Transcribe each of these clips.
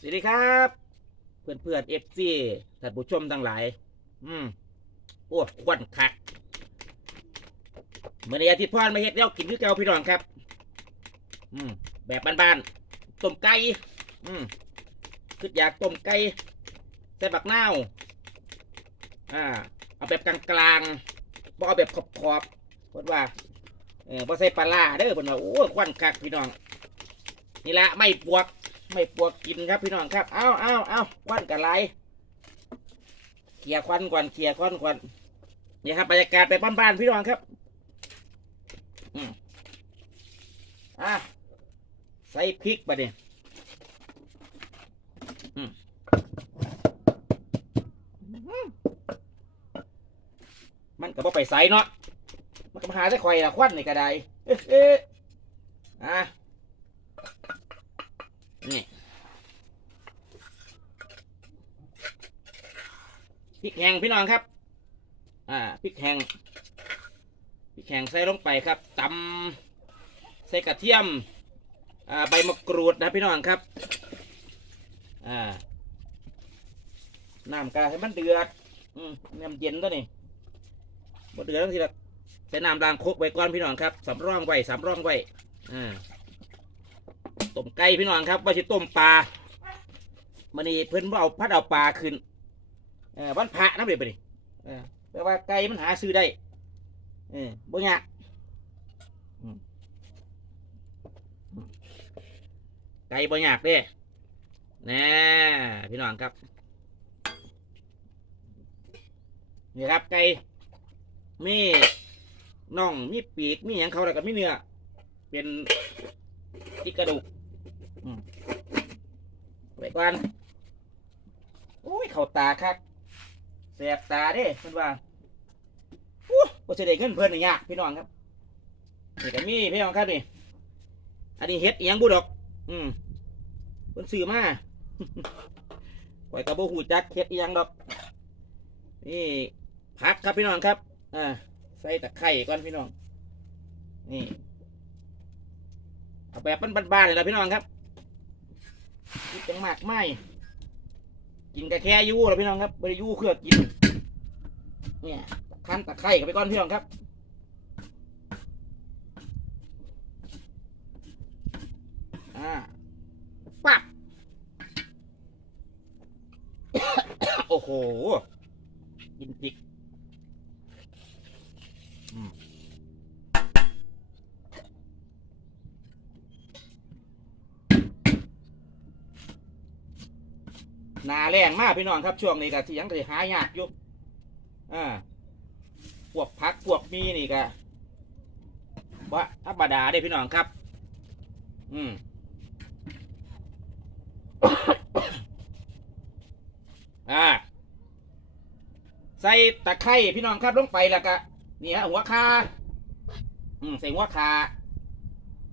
สวัสดีครับ เพื่อนเพื่อนเอฟซีท่านผู้ชมทั้งหลาย อืมโอ้ควันคักเมื่อในอาทิตย์พ่อนมาเฮ็ดแล้วกินคือเก่าพี่น้องครับ อืมแบบบ้านๆต้มไก่อืมคืออยากต้มไก่ใส่บักนาวอ่า เอาแบบกลางๆบ่เอาแบบขอบๆเพราะว่าเออบ่ใส่ปลาร้าเด้อเพิ่นว่าโอ้ควันคักพี่น้องนี่ละไม่ปวก ไม่ปวกกินครับพี่น้องครับ เอาเอาเอาควันกันไรเขี่ยควันก่อนเขี่ยควันก่อนนี่ครับบรรยากาศแบบบ้านๆพี่น้องครับอืมอะใส่พริกไปดิอืมมันก็บ่ไปใส่เนาะ มันก็มาหาใส่ข่อยละควันนี่ก็ได้ เอ๊ะเอ๊ะอะ นี่พริกแห้งพี่น้องครับ อ่าพริกแห้งพริกแห้งใส่ลงไปครับตำใส่กระเทียม อ่า ใบมะกรูดนะพี่น้องครับ อ่า น้ำกาให้มันเดือด อืมน้ำเย็นตัวนี้บ่เดือดทั้งทีละใส่น้ำล้างคกไว้ก่อนพี่น้องครับสำรองไว้สำรองไว้ อ่า ต้มไก่พี่น้องครับว่าจะต้มปลามันนี่เพิ่นบ่เอาพัดเอาปลาขึ้นเออวันพระนะเดี๋ยวไปดิเออแปลว่าไก่มันหาซื้อได้ เออบ่ยากไก่บ่ยากเด้แน่พี่น้องครับนี่ครับไก่มีน่องมีปีกมีหยังเขาแล้วก็มีเนื้อเป็นที่กระดูก ก่อนโอ้ยเข่าตาคักแสบตาเด้เพิ่นว่าอู้บ่สิได้เงินเพิ่นนี่ยากพี่น้องครับนี่ก็มีพี่น้องครับนี่อันนี้เฮ็ดเอียงบุดอก อืมเพิ่นซื้อมาไว้ก็บ่ฮู้จักเฮ็ดเอียงดอก นี่ผักครับพี่น้องครับ อ่า ใส่ตะไคร้ก่อนพี่น้อง นี่เอาแบบบ้านๆเลยนะพี่น้องครับ กินจังมากไม่กินกะแค่ยู่แล้วพี่น้องครับบริยู่เครือกิน เนี่ยคั้นตะไคร้กับไปก้อนพี่น้องครับอ่าปับโอ้โหกินพริก หนาแรงมากพี่น้องครับช่วงนี้ก็ที่ยังสิหายากอยู่อ่าพวกพักพวกมีนี่ก็ว่าธรรมดาได้พี่น้องครับ อืมอ่าใส่ตะไคร้พี่น้องครับลงไปแล้วก็นี่ฮะหัวคาอืมใส่หัวคา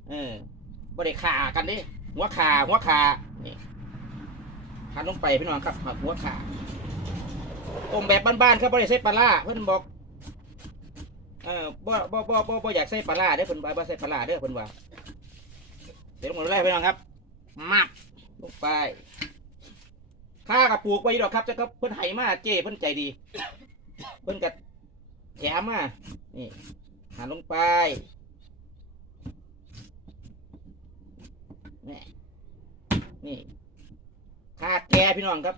เออบ่ได้ขากันดิหัวคาหัวคา หันลงไปพี่น้องครับหักหัวขาต้มแบบบ้านๆครับบ่ได้ใส่ปลาร้าเพิ่อนบอกเออบ่บ่บ่บ่บ่อยากใส่ปลาร้าเด้อเพิ่นว่าบ่ใส่ปลาร้าเด้อเพิ่นว่าเดี๋ยวลงมาเลยพี่น้องครับมับลงไปข้ากับปลูกไว้ดอกครับจะก็เพิ่นให้มาเจ้เพิ่นใจดี เพิ่นก็แถมมานี่หันลงไปนี่นี่ ขาแกพี่น้องครับ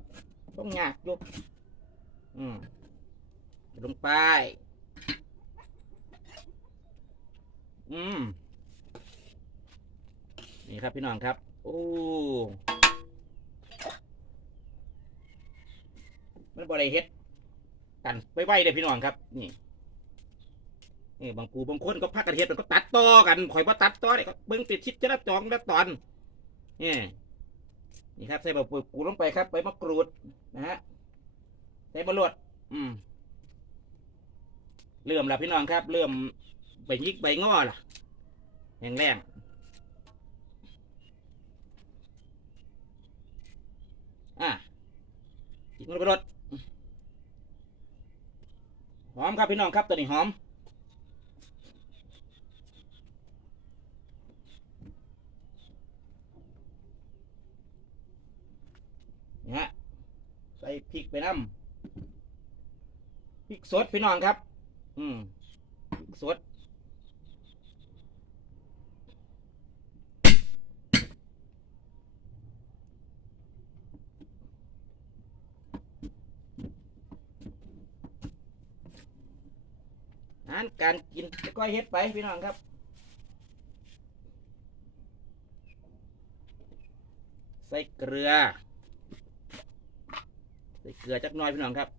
ต้องยากยุบอืมลงไปอืมนี่ครับพี่น้องครับโอ้มันบริเฮ็ดกันไว้ๆเลยพี่น้องครับ นี่นี่บางกูบางคนก็พักกันเฮ็ดมันก็ตัดต่อกันข่อยว่าตัดต่อเนี่ยก็เบิ่งติดชิดจะละจองละตอนนี่ นี่ครับใส่ใบปูกูลงไปครับใบมะกรูดนะฮะใส่บะรวดอืมเริ่มแล้วพี่น้องครับ เริ่มใบยิกใบงอล่ะแห้งแรงอะยิกมันไปรดหอมครับพี่น้องครับตัวนี้หอม พริกไปน้ำพริกสดพี่น้องครับ อืมพริกสดอาหารการกินก็เฮ็ดไปพี่น้องครับ ใส่เกลือ เกลือจักน่อยพี่น้องครับ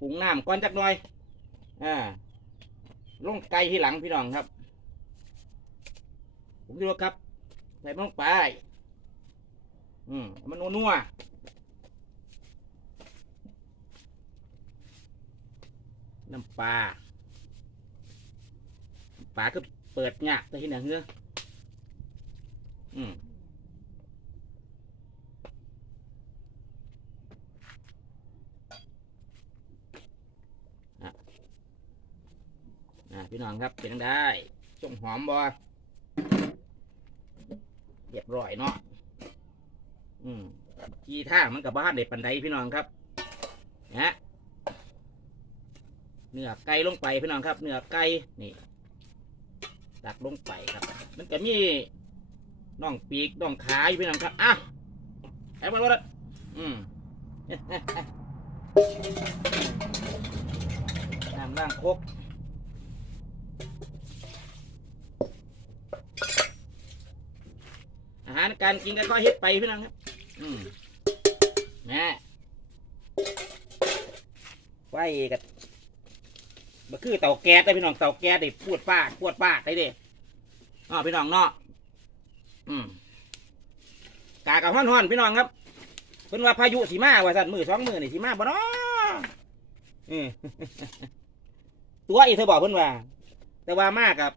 ปรุงน้ำก่อนจักน่อย อ่าลงไก่ที่หลังพี่น้องครับ ผมคิดว่าครับ ใส่ลงไป อืม มันนัวๆน้ำปลา ปลาก็เปิดงากแต่ที่ไหนเงื้อ อืมอะพี่น้องครับเป็นได้ช่งหอมบ่เรียบร้อยเนาะอืมขี่ามันกับบ้านเด็ดปันไดพี่น้องครับนะเนื้อไก่ลงไปพี่น้องครับ เนื้อไก่นี่ตักลงไปครับ มันก็มี น่องปีกน่องขาอยู่พี่น้องครับอะแอบมาแล้วอืมน้ำล่างคกอาหารการกินก็ค่อยเฮ็ดไปพี่น้องครับ อืมแม่ไฟกับมันคือเตาแก๊สได้พี่น้องเตาแก๊สได้พูดปากพูดปากได้เด้อ๋อพี่น้องเนาะ อืมกากับห้อนห้อนๆพี่น้องครับเพิ่นว่าพายุสีมาว่าสั่นมือสองมือนี่สีมาบ่เนาะอืมตัวอีเธอบอกเพิ่นว่า แต่ว่ามากับ